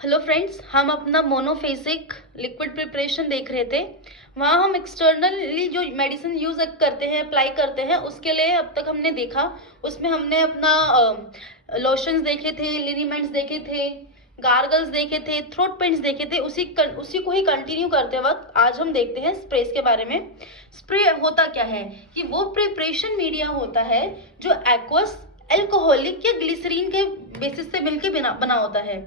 Hello friends, हम अपना monophasic liquid preparation देख रहे थे। वहाँ हम एक्सटर्नली जो मेडिसिन यूज़ करते हैं, अप्लाई करते हैं, उसके लिए अब तक हमने देखा। उसमें हमने अपना लोशंस देखे थे, लिनीमेंट्स देखे थे, गार्गल्स देखे थे, थ्रोट पेंट्स देखे थे। उसी को ही कंटिन्यू करते वक्त आज हम देखते हैं स्प्रेस के बारे में। स्प्रे होता क्या है कि वो प्रिपरेशन मीडिया होता है जो एक्वस, एल्कोहलिक या ग्लिसरीन के बेसिस से मिलकर बना होता है।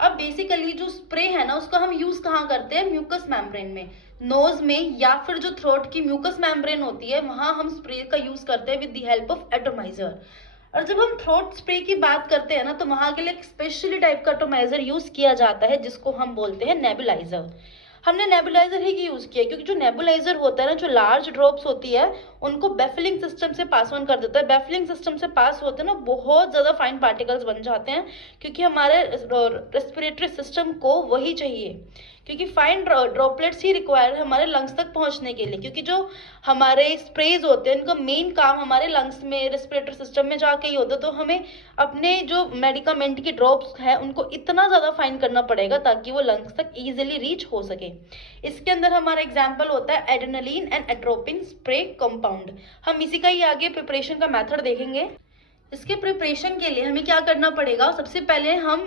अब बेसिकली जो स्प्रे है ना, उसको हम यूज कहाँ करते हैं? म्यूकस मेम्ब्रेन में, नोज में, या फिर जो थ्रोट की म्यूकस मेम्ब्रेन होती है वहां हम स्प्रे का यूज करते हैं with the help of atomiser. और जब हम थ्रोट स्प्रे की बात करते हैं ना, तो वहां के लिए एक स्पेशली टाइप का एटोमाइजर यूज किया जाता है जिसको हम बोलते हैं नेबुलाइजर। हमने नेबुलाइजर ही यूज किया क्योंकि जो नेबुलाइजर होता है ना, जो लार्ज ड्रॉप्स होती है उनको बेफलिंग सिस्टम से पास ऑन कर देता है। बेफलिंग सिस्टम से पास होते हैं ना, बहुत ज्यादा फाइन पार्टिकल्स बन जाते हैं क्योंकि हमारे रेस्पिरेटरी सिस्टम को वही चाहिए, क्योंकि फाइन ड्रॉपलेट्स ही रिक्वायर है हमारे लंग्स तक पहुंचने के लिए। क्योंकि जो हमारे स्प्रेज होते हैं उनका मेन काम हमारे लंग्स में, रेस्पिरेटरी सिस्टम में जाके ही होता है। तो हमें अपने जो मेडिकामेंट की ड्रॉप्स हैं उनको इतना ज़्यादा फाइन करना पड़ेगा ताकि वो लंग्स तक ईजिली रीच हो सके। इसके अंदर हमारा एग्जाम्पल होता है adrenaline and atropine spray compound. हम इसी का ही आगे प्रिपरेशन का मेथड देखेंगे। इसके प्रिपरेशन के लिए हमें क्या करना पड़ेगा? सबसे पहले हम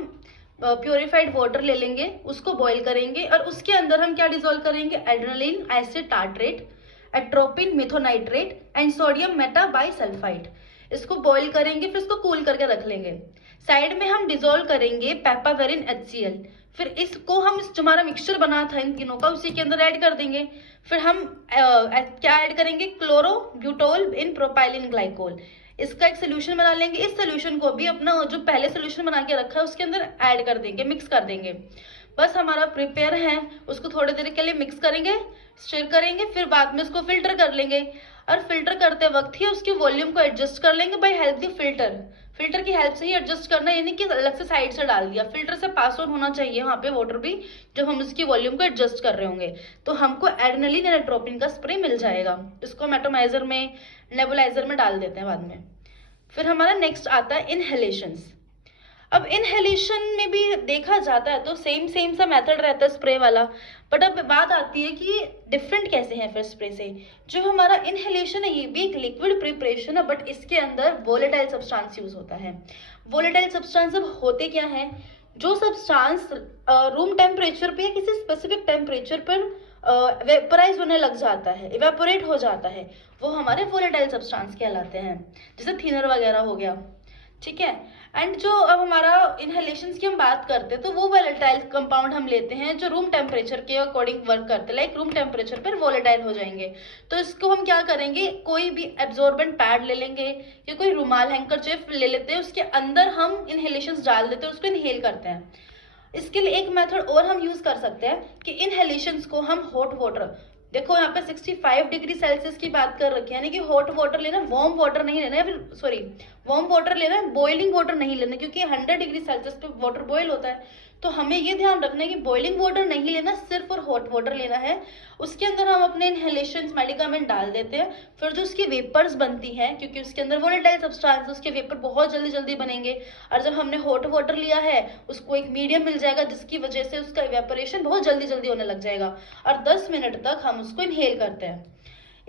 प्योरीफाइड वाटर ले लेंगे, उसको बॉईल करेंगे और उसके अंदर हम क्या डिजोल्व करेंगे? Adrenaline acid tartrate, atropine methonitrate and sodium metabisulphite. इसको बॉईल करेंगे, फिर इसको कूल करके रख लेंगे। साइड में हम डिजोल्व करेंगे पेपावेरिन HCl। फिर इसको हम जो हमारा मिक्सचर बना था इन तीनों का, उसी के अंदर ऐड कर देंगे। फिर हम क्या ऐड करेंगे? क्लोरो ब्यूटोल इन प्रोपाइलिन ग्लाइकोल। इसका एक सोल्यूशन बना लेंगे। इस सोल्यूशन को भी अपना जो पहले सोल्यूशन बना के रखा है उसके अंदर ऐड कर देंगे, मिक्स कर देंगे। बस हमारा प्रिपेयर है। उसको थोड़ी देर के लिए मिक्स करेंगे, स्टिर करेंगे, फिर बाद में उसको फिल्टर कर लेंगे। और फिल्टर करते वक्त ही उसकी वॉल्यूम को एडजस्ट कर लेंगे by help the filter. Filter की हेल्प से ही एडजस्ट करना, यानी कि अलग से साइड से डाल दिया। फिल्टर से पास ऑन होना चाहिए वहाँ पे वाटर भी, जब हम उसकी वॉल्यूम को एडजस्ट कर रहे होंगे। तो हमको एड्रेनलिन एंड एट्रोपिन का स्प्रे मिल जाएगा। इसको हम एटोमाइजर में, नेबुलाइजर में डाल देते हैं बाद में। फिर हमारा नेक्स्ट आता है इनहेलेशंस। अब इनहेलेशन में भी देखा जाता है तो सेम सा मेथड रहता है स्प्रे वाला। बट अब बात आती है कि डिफरेंट कैसे है फिर स्प्रे से। जो हमारा इनहेलेशन है ये भी एक लिक्विड प्रिपरेशन है, बट इसके अंदर वोलेटाइल सब्सटेंस यूज होता है। वोलेटाइल सब्सटेंस अब होते क्या है? जो सब्सटेंस रूम टेम्परेचर पे या किसी स्पेसिफिक टेम्परेचर पर वेपराइज होने लग जाता है, इवेपोरेट हो जाता है, वो हमारे वोलेटाइल सब्सटेंस कहलाते हैं। जैसे थिनर वगैरह हो गया, ठीक है। एंड जो अब हमारा इनहेलेशन की हम बात करते हैं तो वो वोलेटाइल कंपाउंड हम लेते हैं जो रूम टेम्परेचर के अकॉर्डिंग वर्क करते हैं, लाइक रूम टेम्परेचर पर वोलेटाइल हो जाएंगे। तो इसको हम क्या करेंगे? कोई भी एब्जॉर्बेंट पैड ले लेंगे या कोई रुमाल, हैंकरचिफ ले लेते हैं, उसके अंदर हम इनहेलेशन डाल देते हैं, उसको इनहेल करते हैं। इसके लिए एक मेथड और हम यूज कर सकते हैं कि इनहेलेशंस को हम हॉट वाटर, देखो यहाँ पे 65 डिग्री सेल्सियस की बात कर रखी है, यानी कि हॉट वाटर लेना, वार्म वाटर नहीं लेना है, फिर सॉरी वार्म वाटर लेना है, बॉइलिंग वाटर नहीं लेना, क्योंकि 100 डिग्री सेल्सियस पे वाटर बॉईल होता है। तो हमें ये ध्यान रखना है कि बॉइलिंग वाटर नहीं लेना, सिर्फ और हॉट वाटर लेना है। उसके अंदर हम अपने इनहेलेशन मेडिकामेंट डाल देते हैं। फिर जो उसकी वेपर्स बनती हैं, क्योंकि उसके अंदर वोलेटाइल सब्सटेंस, उसके वेपर बहुत जल्दी जल्दी बनेंगे। और जब हमने हॉट वाटर लिया है, उसको एक मीडियम मिल जाएगा जिसकी वजह से उसका इवेपोरेशन बहुत जल्दी जल्दी होने लग जाएगा और 10 मिनट तक हम उसको इनहेल करते हैं।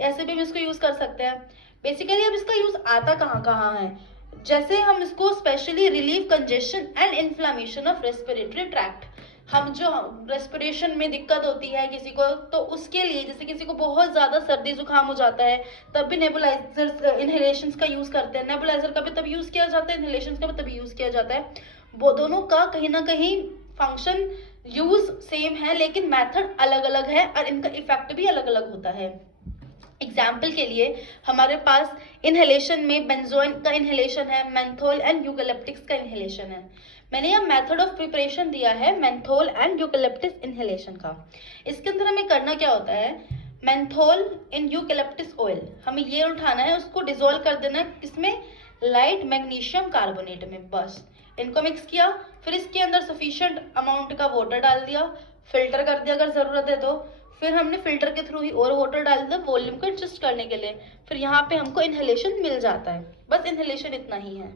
ऐसे भी हम इसको यूज कर सकते हैं। बेसिकली अब इसका यूज आता कहाँ कहाँ है? जैसे हम इसको specially relieve congestion and inflammation of respiratory tract. हम जो रेस्पिरेशन में दिक्कत होती है किसी को, तो उसके लिए, जैसे किसी को बहुत ज्यादा सर्दी जुकाम हो जाता है, तब भी नेबुलाइजर इनहेलेशंस का यूज करते हैं। नेबुलाइजर का भी तब यूज किया जाता है, इनहेलेशंस का भी तब यूज किया जाता है। वो दोनों का कहीं ना कहीं फंक्शन, यूज सेम है, लेकिन मेथड अलग अलग है और इनका इफेक्ट भी अलग अलग होता है। एग्जाम्पल के लिए हमारे पास इनहेलेशन में बेंजोइन का इनहेलेशन है, मेंथोल एंड यूकलिप्टिक्स का इनहेलेशन है। मैंने यह मेथड ऑफ प्रिपरेशन दिया है मेंथोल एंड यूकलिप्टिक्स इनहेलेशन का। इसके अंदर हमें करना क्या होता है? मेंथोल इन यूकलिप्टिस ऑयल हमें ये उठाना है, उसको डिजोल्व कर देना है किसमें? लाइट मैग्नीशियम कार्बोनेट में। बस इनको मिक्स किया, फिर इसके अंदर सफिशिएंट अमाउंट का वाटर डाल दिया, फिल्टर कर दिया अगर जरूरत है तो। फिर हमने फिल्टर के थ्रू ही और वाटर डाल दिया वॉल्यूम को एडजस्ट करने के लिए। फिर यहाँ पे हमको इनहेलेशन मिल जाता है। बस इनहेलेशन इतना ही है।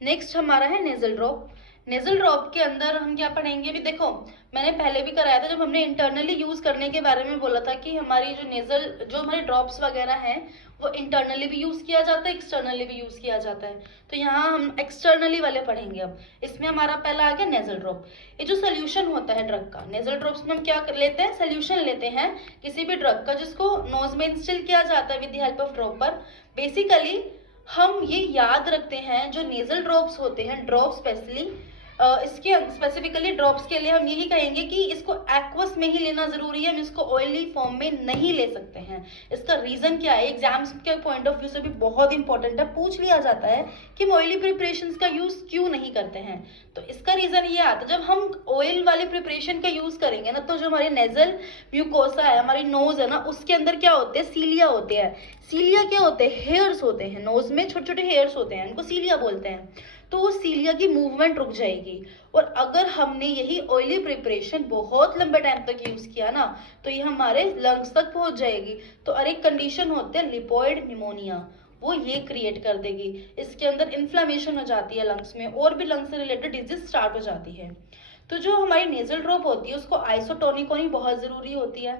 नेक्स्ट हमारा है नेजल ड्रॉप। नेजल ड्रॉप के अंदर हम क्या पढ़ेंगे, भी देखो मैंने पहले भी कराया था जब हमने इंटरनली यूज करने के बारे में बोला था कि हमारी जो हमारे ड्रॉप्स वगैरह हैं वो इंटरनली भी यूज किया जाता है, एक्सटर्नली भी यूज किया जाता है। तो यहाँ हम एक्सटर्नली वाले पढ़ेंगे। अब इसमें हमारा पहला आ गया नेजल ड्रॉप। ये जो सोल्यूशन होता है ड्रग का, नेजल ड्रॉप्स में हम क्या लेते हैं, सोल्यूशन लेते हैं किसी भी ड्रग का जिसको नोज में इंस्टिल किया जाता है with the help of dropper. Basically हम ये याद रखते हैं जो नेजल ड्रॉप्स होते हैं, ड्रॉप स्पेशली इसके स्पेसिफिकली ड्रॉप्स के लिए हम यही कहेंगे कि इसको एक्वस में ही लेना जरूरी है, हम इसको ऑयली फॉर्म में नहीं ले सकते हैं। इसका रीजन क्या है, एग्जाम्स के पॉइंट ऑफ व्यू से भी बहुत इंपॉर्टेंट है, पूछ लिया जाता है कि हम ऑयली प्रिपरेशंस का यूज क्यों नहीं करते हैं। तो इसका रीजन ये आता है, जब हम ऑयल वाले प्रिपरेशन का यूज करेंगे ना, तो जो हमारे नेजल म्यूकोसा है, हमारी नोज है ना, उसके अंदर क्या होते हैं, सीलिया होते हैं। सीलिया क्या होते हैं, हेयर्स होते हैं, नोज में छोटे छोटे हेयर्स होते हैं, उनको सीलिया बोलते हैं। तो वो सीलिया की मूवमेंट रुक जाएगी। और अगर हमने यही ऑयली प्रिपरेशन बहुत लंबे टाइम तक यूज किया ना, तो ये हमारे लंग्स तक पहुंच जाएगी। तो और एक कंडीशन होती है लिपोइड निमोनिया, वो ये क्रिएट कर देगी। इसके अंदर इन्फ्लेमेशन हो जाती है लंग्स में, और भी लंग्स से रिलेटेड डिजीज स्टार्ट हो जाती है। तो जो हमारी नेजल ड्रॉप होती है उसको आइसोटोनिक होनी बहुत जरूरी होती है,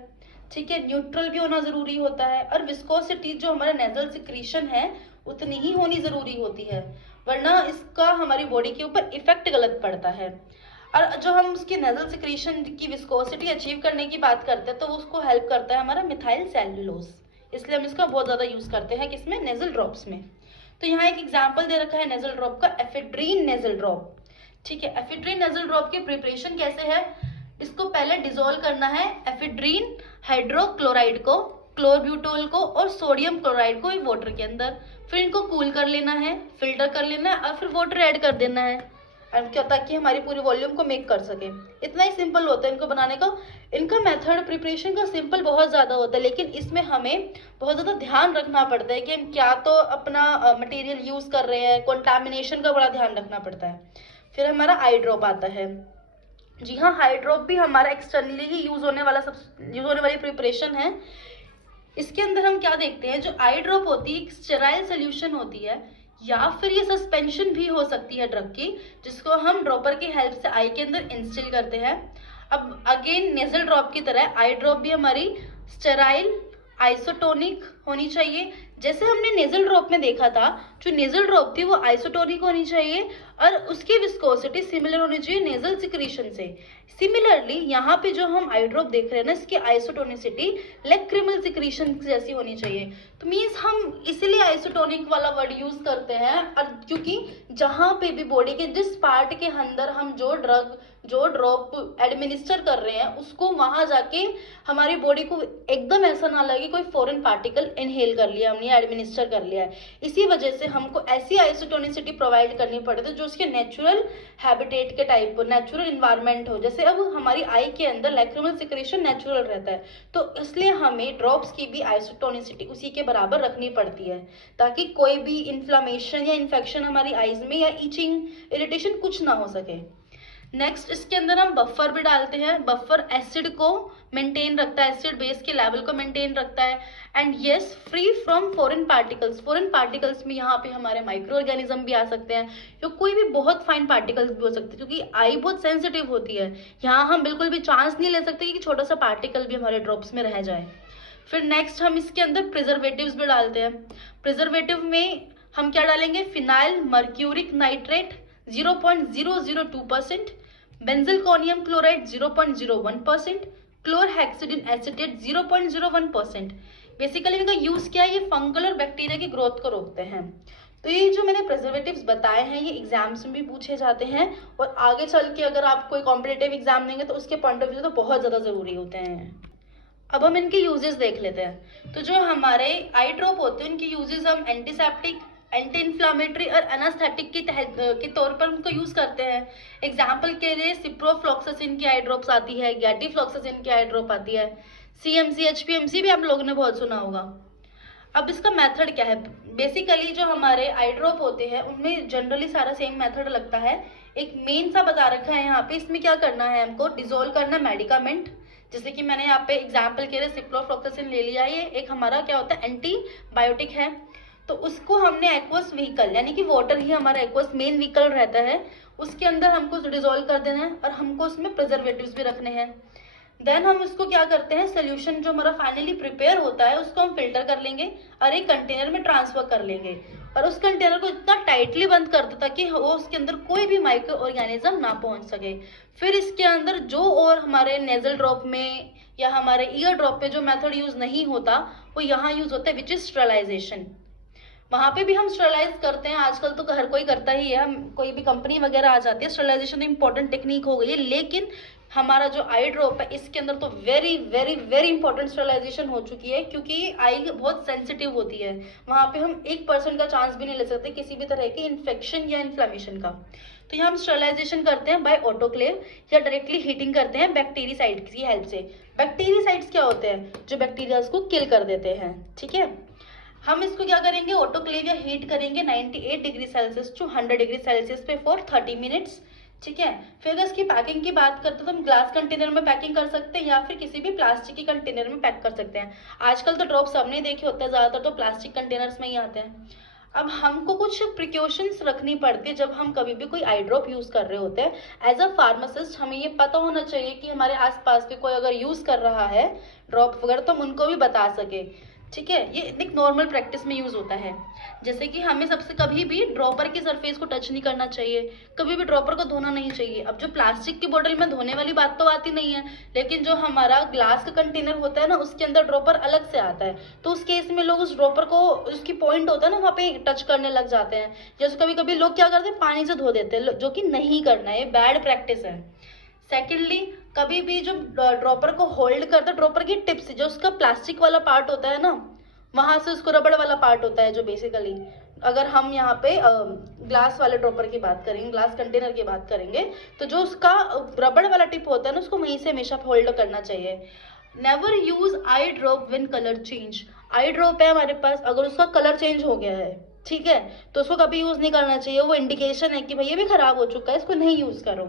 ठीक है, न्यूट्रल भी होना जरूरी होता है, और विस्कोसिटी जो हमारा नेजल सिक्रीशन है उतनी ही होनी जरूरी होती है, वरना इसका हमारी बॉडी के ऊपर इफेक्ट गलत पड़ता है। और जो हम उसकी नेजल सिक्रीशन की विस्कोसिटी अचीव करने की बात करते हैं तो उसको हेल्प करता है हमारा मिथाइल सेल्यूलोज, इसलिए हम इसका बहुत ज्यादा यूज करते हैं किसमें, नेजल ड्रॉप्स में। तो यहाँ एक एग्जाम्पल दे रखा है नेजल ड्रॉप का, एफेड्रीन नेजल ड्रॉप, ठीक है। एफेड्रीन नेजल ड्रॉप की प्रिपरेशन कैसे है, इसको पहले डिसॉल्व करना है एफेड्रीन हाइड्रोक्लोराइड को, क्लोरब्यूटोल को और सोडियम क्लोराइड को एक वाटर के अंदर, फिर इनको कूल कर लेना है, फिल्टर कर लेना है, और फिर वाटर ऐड कर देना है, क्या ताकि हमारी पूरी वॉल्यूम को मेक कर सके। इतना ही सिंपल होता है इनको बनाने का। इनका मेथड प्रिपरेशन का सिंपल बहुत ज़्यादा होता है, लेकिन इसमें हमें बहुत ज़्यादा ध्यान रखना पड़ता है कि हम क्या तो अपना मटेरियल यूज़ कर रहे हैं, कंटामिनेशन का बड़ा ध्यान रखना पड़ता है। फिर हमारा आई ड्रॉप आता है। जी हाँ, हाई ड्रॉप भी हमारा एक्सटर्नली ही यूज होने वाली प्रिपरेशन है। इसके अंदर हम क्या देखते हैं, जो आई ड्रॉप होती है स्टेराइल सोल्यूशन होती है, या फिर ये सस्पेंशन भी हो सकती है ड्रग की, जिसको हम ड्रॉपर की हेल्प से आई के अंदर इंस्टिल करते हैं। अब अगेन नेजल ड्रॉप की तरह आई ड्रॉप भी हमारी स्टेराइल आइसोटोनिक होनी चाहिए। जैसे हमने नेजल ड्रॉप में देखा था, जो नेजल ड्रॉप थी वो आइसोटोनिक होनी चाहिए और उसकी विस्कोसिटी सिमिलर होनी चाहिए नेजल सिक्रीशन से। सिमिलरली यहाँ पे जो हम आई ड्रॉप देख रहे हैं ना, इसकी आइसोटोनिसिटी लैक्रिमल सिक्रीशन जैसी होनी चाहिए। तो मीन्स हम इसलिए आइसोटोनिक वाला वर्ड यूज करते हैं, और क्योंकि जहाँ पे भी बॉडी के जिस पार्ट के अंदर हम जो ड्रॉप एडमिनिस्टर कर रहे हैं, उसको वहां जाके हमारी बॉडी को एकदम ऐसा ना लगे कोई फॉरेन पार्टिकल इनहेल कर लिया हमने, एडमिनिस्टर कर लिया है। इसी वजह से हमको ऐसी आइसोटोनिसिटी प्रोवाइड करनी पड़ती है जो उसके नेचुरल हैबिटेट के टाइप, नेचुरल इन्वायरमेंट हो। जैसे अब हमारी आई के अंदर लैक्रिमल सिक्रेशन नेचुरल रहता है, तो इसलिए हमें ड्रॉप्स की भी आइसोटोनिसिटी उसी के बराबर रखनी पड़ती है, ताकि कोई भी इन्फ्लामेशन या इन्फेक्शन हमारी आईज में या इचिंग, इरिटेशन कुछ ना हो सके। नेक्स्ट इसके अंदर हम बफर भी डालते हैं। बफर एसिड को मेंटेन रखता है, एसिड बेस के लेवल को मेंटेन रखता है। And yes, free from foreign particles. Foreign particles में यहाँ पे हमारे माइक्रो ऑर्गेनिज्म भी आ सकते हैं, या कोई भी बहुत फाइन पार्टिकल्स भी हो सकते हैं, क्योंकि आई बहुत सेंसिटिव होती है। यहाँ हम बिल्कुल भी चांस नहीं ले सकते कि छोटा सा पार्टिकल भी हमारे ड्रॉप्स में रह जाए। फिर नेक्स्ट हम इसके अंदर प्रिजर्वेटिव्स भी डालते हैं। प्रिजर्वेटिव में हम क्या डालेंगे, phenyl mercuric nitrate 0.002%, benzalkonium chloride 0.01%, chlorhexidine acetate 0.01%। Basically इनका यूज क्या है, ये फंगल और बैक्टीरिया की ग्रोथ को रोकते हैं। तो ये जो मैंने प्रिजर्वेटिव्स बताए हैं ये एग्जाम्स में भी पूछे जाते हैं, और आगे चल के अगर आप कोई कॉम्पिटिटिव एग्जाम देंगे तो उसके पॉइंट ऑफ व्यू तो बहुत ज़्यादा ज़रूरी होते हैं। अब हम इनके यूजेस देख लेते हैं। तो जो हमारे आई ड्रॉप होते हैं उनके यूजेस हम एंटीसेप्टिक, एंटी इन्फ्लामेटरी और एनास्थेटिक के तौर पर उनको यूज करते हैं। एग्जाम्पल के लिए सिप्रोफ्लॉक्सासिन की आई ड्रॉप्स आती है, गैटिफ्लॉक्सासिन की आई ड्रॉप आती है, सीएमसी, एचपीएमसी भी आप लोगों ने बहुत सुना होगा। अब इसका मेथड क्या है, बेसिकली जो हमारे आई ड्रॉप होते हैं उनमें जनरली सारा सेम मेथड लगता है। एक मेन सा बता रखा है यहाँ पे, इसमें क्या करना है, हमको डिसॉल्व करना मेडिकामेंट। जैसे कि मैंने यहाँ पे एग्जाम्पल के लिए सिप्रोफ्लॉक्सासिन ले लिया, ये एक हमारा क्या होता है एंटीबायोटिक है। तो उसको हमने एक्वस व्हीकल, यानी कि वाटर ही हमारा एक्वस मेन व्हीकल रहता है, उसके अंदर हमको डिजोल्व कर देना है और हमको उसमें प्रिजर्वेटिव्स भी रखने हैं। देन हम उसको क्या करते हैं, सोल्यूशन जो हमारा फाइनली प्रिपेयर होता है उसको हम फिल्टर कर लेंगे और एक कंटेनर में ट्रांसफर कर लेंगे और उस कंटेनर को इतना टाइटली बंद कर दो ताकि वो उसके अंदर कोई भी माइक्रो ऑर्गेनिज्म ना पहुंच सके। फिर इसके अंदर जो और हमारे नेजल ड्रॉप में या हमारे ईयर ड्रॉप पे जो मेथड यूज नहीं होता वो यहाँ यूज होता है, विच इज स्टरलाइजेशन। वहां पे भी हम स्टरलाइज करते हैं, आजकल तो हर कोई करता ही है, हम कोई भी कंपनी वगैरह आ जाती है, स्टरलाइजेशन इंपॉर्टेंट टेक्निक हो गई है। लेकिन हमारा जो आई ड्रॉप है इसके अंदर तो very very very important sterilisation हो चुकी है, क्योंकि आई बहुत सेंसिटिव होती है। वहां पे हम 1% का चांस भी नहीं ले सकते किसी भी तरह के इन्फेक्शन या इन्फ्लेमेशन का। तो यहाँ हम स्टरलाइजेशन करते हैं बाय ऑटोक्लेव या डायरेक्टली हीटिंग करते हैं बैक्टीरियासाइड की हेल्प से। बैक्टीरियासाइड्स क्या होते हैं, जो बैक्टीरिया को किल कर देते हैं। ठीक है, हम इसको क्या करेंगे, ऑटोक्लेव या हीट करेंगे 98 degree Celsius to 100 degree Celsius पे फॉर 30 मिनट्स। ठीक है, फिर अगर इसकी पैकिंग की बात करते हैं तो हम ग्लास कंटेनर में पैकिंग कर सकते हैं या फिर किसी भी प्लास्टिक की कंटेनर में पैक कर सकते हैं। आजकल तो ड्रॉप सबने देखे होते हैं, ज़्यादातर तो प्लास्टिक कंटेनर्स में ही आते हैं। अब हमको कुछ प्रिकॉशंस रखनी पड़ती है जब हम कभी भी कोई आई ड्रॉप यूज़ कर रहे होते हैं। एज अ फार्मासिस्ट हमें ये पता होना चाहिए कि हमारे आसपास के कोई अगर यूज़ कर रहा है ड्रॉप वगैरह तो हम उनको भी बता सके। ठीक है, ये एक नॉर्मल प्रैक्टिस में यूज होता है। जैसे कि हमें सबसे कभी भी ड्रॉपर की सरफेस को टच नहीं करना चाहिए, कभी भी ड्रॉपर को धोना नहीं चाहिए। अब जो प्लास्टिक की बोतल में धोने वाली बात तो आती नहीं है, लेकिन जो हमारा ग्लास का कंटेनर होता है ना उसके अंदर ड्रॉपर अलग से आता है, तो उस केस में लोग उस ड्रॉपर को, उसकी पॉइंट होता है ना वहाँ पे टच करने लग जाते हैं। जैसे कभी कभी लोग क्या करते हैं, पानी से धो देते हैं, जो कि नहीं करना है, ये बैड प्रैक्टिस है। सेकेंडली, कभी भी जो ड्रॉपर को होल्ड करता है, ड्रॉपर की टिप से जो उसका प्लास्टिक वाला पार्ट होता है ना, वहां से उसको रबड़ वाला पार्ट होता है जो बेसिकली, अगर हम यहाँ पे ग्लास वाले ड्रॉपर की बात करेंगे, ग्लास कंटेनर की बात करेंगे, तो जो उसका रबड़ वाला टिप होता है ना उसको वहीं से हमेशा होल्ड करना चाहिए। Never use I drop when colour change. I drop है हमारे पास, अगर उसका कलर चेंज हो गया है, ठीक है, तो उसको कभी यूज नहीं करना चाहिए, वो इंडिकेशन है कि भाई ये भी खराब हो चुका है, इसको नहीं यूज करो।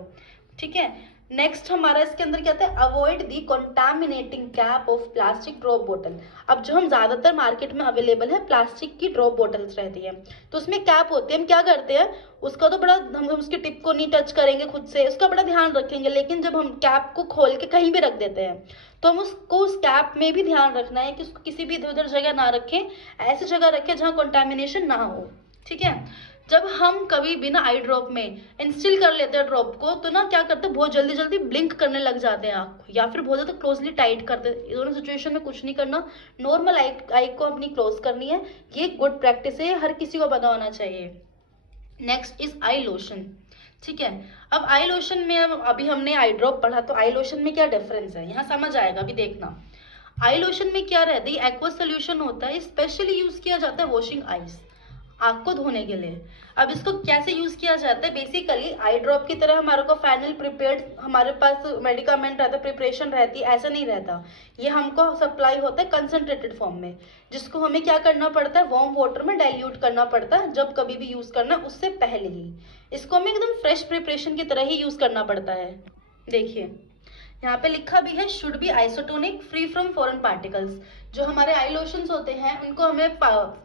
ठीक है, नेक्स्ट हमारा इसके अंदर क्या था, avoid the contaminating cap of plastic drop बोतल। अब जो हम ज्यादातर मार्केट में अवेलेबल है प्लास्टिक की ड्रॉप बोटल्स रहती है, तो उसमें कैप होती है, हम क्या करते हैं उसका तो बड़ा हम उसकी टिप को नहीं टच करेंगे खुद से, उसका बड़ा ध्यान रखेंगे, लेकिन जब हम कैप को खोल के कहीं भी रख देते हैं तो हम उसको उस कैप में भी ध्यान रखना है कि उसको किसी भी इधर उधर जगह ना रखें, ऐसी जगह रखें जहाँ कॉन्टैमिनेशन ना हो। ठीक है, जब हम कभी बिना आई ड्रॉप में इंस्टिल कर लेते हैं ड्रॉप को, तो ना क्या करते हैं, बहुत जल्दी जल्दी ब्लिंक करने लग जाते हैं आँख, या फिर बहुत ज़्यादा क्लोजली टाइट करते हैं। दोनों सिचुएशन में कुछ नहीं करना, नॉर्मल आई को अपनी क्लोज करनी है, ये गुड प्रैक्टिस है, हर किसी को पता होना चाहिए। Next is I lotion. ठीक है, अब आई लोशन में अभी हमने आई ड्रॉप पढ़ा, तो आई लोशन में क्या डिफरेंस है यहाँ समझ आएगा, अभी देखना। आई लोशन में क्या रहता है, एक्वा सोल्यूशन होता है, स्पेशली यूज किया जाता है वॉशिंग आईज, आँख को धोने के लिए। अब इसको कैसे यूज किया जाता है, बेसिकली आई ड्रॉप की तरह हमारे को फाइनल प्रिपेयर्ड हमारे पास मेडिकामेंट रहता है, प्रिपरेशन रहती है, ऐसा नहीं रहता। ये हमको सप्लाई होता है कंसंट्रेटेड फॉर्म में, जिसको हमें क्या करना पड़ता है, वार्म वाटर में डाइल्यूट करना पड़ता है जब कभी भी यूज करना है, उससे पहले ही। इसको हमें एकदम फ्रेश प्रिपरेशन की तरह ही यूज करना पड़ता है। देखिए यहाँ पे लिखा भी है, should be isotonic, free from foreign particles. जो हमारे आई लोशंस होते हैं उनको हमें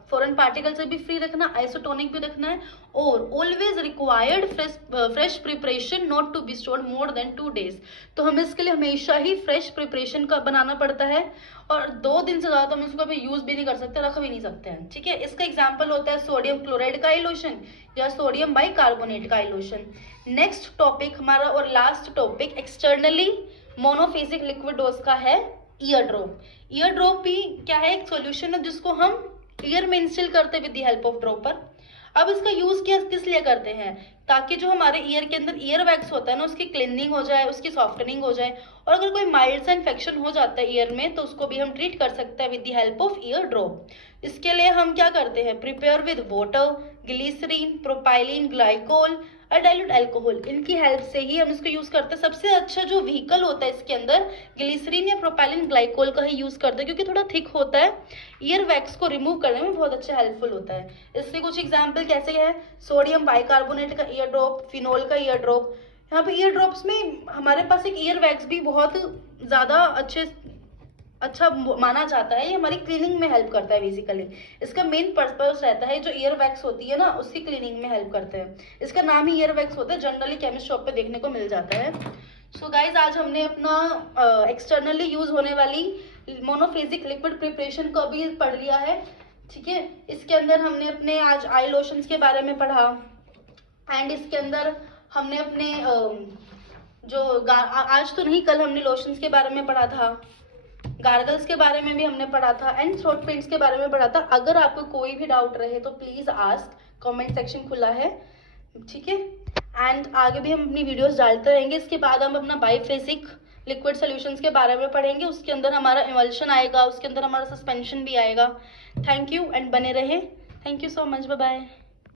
फॉरेन पार्टिकल से भी फ्री रखना, आइसोटोनिक भी रखना है, और always required fresh preparation, not to be stored more than 2 days। तो हमें इसके लिए हमेशा ही फ्रेश प्रिपरेशन का बनाना पड़ता है, और 2 दिन से ज़्यादा तो हम इसको अभी यूज भी नहीं कर सकते, रख भी नहीं सकते हैं। ठीक है, इसका एग्जाम्पल होता है सोडियम क्लोराइड का आई लोशन या सोडियम बाइकार्बोनेट का आई लोशन। नेक्स्ट टॉपिक हमारा और last topic externally monophasic liquid dose का है ईयर ड्रॉप। ईयर ड्रॉप भी क्या है, एक सॉल्यूशन है जिसको हम ईयर में इंस्टिल करते हैं with the help of dropper. अब इसका यूज किस लिए करते हैं, ताकि जो हमारे ईयर के अंदर ईयर वैक्स होता है ना उसकी क्लीनिंग हो जाए, उसकी सॉफ्टनिंग हो जाए, और अगर कोई माइल्ड सा इन्फेक्शन हो जाता है ईयर में तो उसको भी हम ट्रीट कर सकते हैं with the help of ear drop. इसके लिए हम क्या करते हैं, prepare with water, glycerine, propylene glycol और डाइल्यूट अल्कोहल, इनकी हेल्प से ही हम इसको यूज करते हैं। सबसे अच्छा जो व्हीकल होता है इसके अंदर ग्लिसरीन या प्रोपाइलिन ग्लाइकोल का ही यूज करते हैं, क्योंकि थोड़ा थिक होता है, ईयर वैक्स को रिमूव करने में बहुत अच्छा हेल्पफुल होता है। इससे कुछ एग्जाम्पल कैसे है, सोडियम बाइकार्बोनेट का ईयर ड्रॉप, फिनोल का ईयर ड्रॉप। यहाँ पे ईयर ड्रॉप्स में हमारे पास एक ईयर वैक्स भी बहुत ज्यादा अच्छे अच्छा माना जाता है। ये हमारी क्लीनिंग में हेल्प करता है बेसिकली। इसका मेन पर्पस रहता है जो ईयर वैक्स होती है ना उसकी क्लीनिंग में हेल्प करते हैं। इसका नाम ही ईयर वैक्स होता है, जनरली केमिस्ट शॉप पे देखने को मिल जाता है। सो गाइज आज हमने अपना एक्सटर्नली यूज होने वाली मोनोफेजिक लिक्विड प्रिपरेशन को अभी पढ़ लिया है, ठीक है। इसके अंदर हमने अपने आज आई लोशंस के बारे में पढ़ा, एंड इसके अंदर हमने अपने आज तो नहीं, कल हमने लोशंस के बारे में पढ़ा था, गार्गल्स के बारे में भी हमने पढ़ा था, एंड थ्रोट पेंट्स के बारे में पढ़ा था। अगर आपको कोई भी डाउट रहे तो प्लीज आस्क, कमेंट सेक्शन खुला है, ठीक है। एंड आगे भी हम अपनी वीडियोस डालते रहेंगे। इसके बाद हम अपना बाइफेसिक लिक्विड सॉल्यूशंस के बारे में पढ़ेंगे। उसके अंदर हमारा इमल्शन आएगा, उसके अंदर हमारा सस्पेंशन भी आएगा। थैंक यू एंड बने रहे। Thank you so much, bye bye.